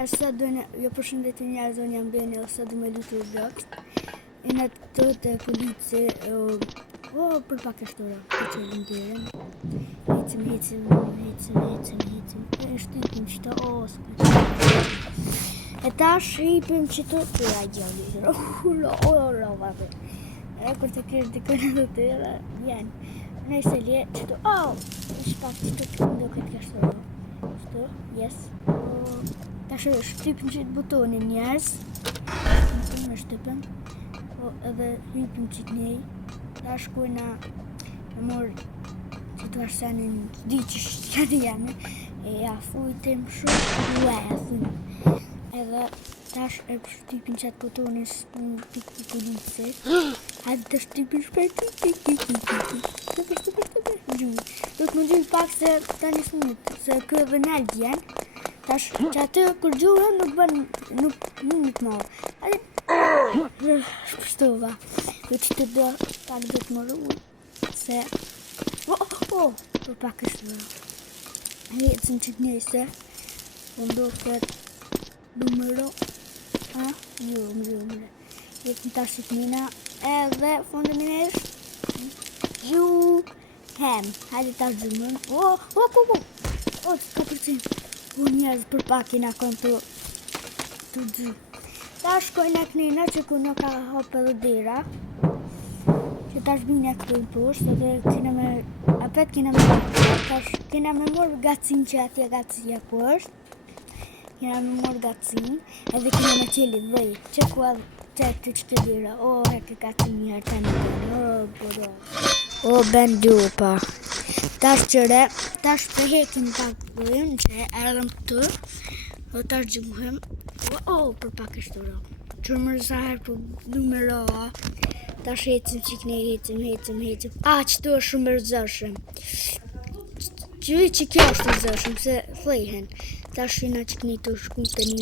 Sa dojnë, jo përshëndetje njerëz, unë jam Beni, ose du me lutu Roblox. E në të të polici, për pak e shtora, për që e lëndirën. Hecim. E shtypim qëta, e tash hipim qëto, të ja gjallë, vabe. E kur të kërë dikën e të tëre, vjenë. Nëjse lje, qëto, shpak qëto të ndo këtë kështoro. Qëto, yes. Tash e shtypim qitë butonin njerës. Në shtypim. Edhe hipim qitë nej. Tash kujna e morë qitë arsenin di që shqyri jemi. E ja fujtim shumë. Edhe tash e shtypim qitë butonin në pikë polici. Hajde të shtypim shpejt. Stupër. Do të më gjyë pak se ta një smut. Se kë edhe në gjenë. Tash që atë kur gjuhën nuk të marë. Adi, shpështova. Do që të do pak do të më rrujë. Se, për pak është vërë. Hecim që të njëse. Do këtë numero. Mërë. Hecim tash që të njëna. Edhe fundimisht. Gjuhem. Hajde tash gjumën. Ka përcim. Njerëz për pak i nga konë të gju. Ta shkojnë e kënina që ku nuk ka hopë edhe dira. Që ta shbine e këtu në poshtë. Dhe kina me... Apet kina me morë gacin që atje gacija ku është. Kina me morë gacin. Edhe kina me qeli dhej. Që ku edhe qëtë që dira. Heke gacin një herë të një. Ben dupa. Tash qëre, tash për hekim pak bëjmë që erdhëm këtu, dhe tash gjuhem, për pak e shtura. Qërë më rësaher për numero, tash hecim që këne hecim. Qëto është shumë rëzëshëm. Që kjo është rëzëshëm, se thejhen. Tash shina që këne të shku të një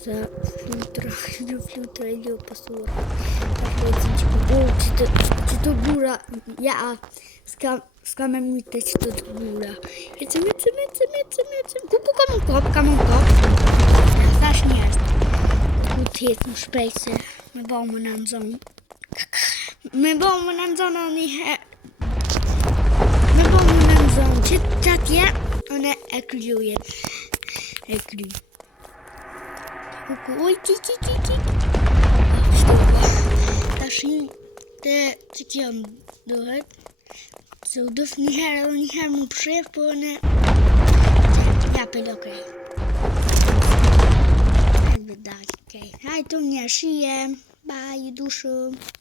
se flutra e ljo pasura. Tash hecim që të bura, s'ka me mujtë që të bura. Hecim. Ku ka më kop. Thash njerës. Ku të hecim shpejt se me ba më në nëzonë. Një herë. Me ba më në nëzonë. Që atje, unë e kryujet. Tash të që kjo më dohet. Se u dof një herë edhe një herë më pëshef, po në... Ja për lokej. Hajtë të një shije. Bye, ju du shumë.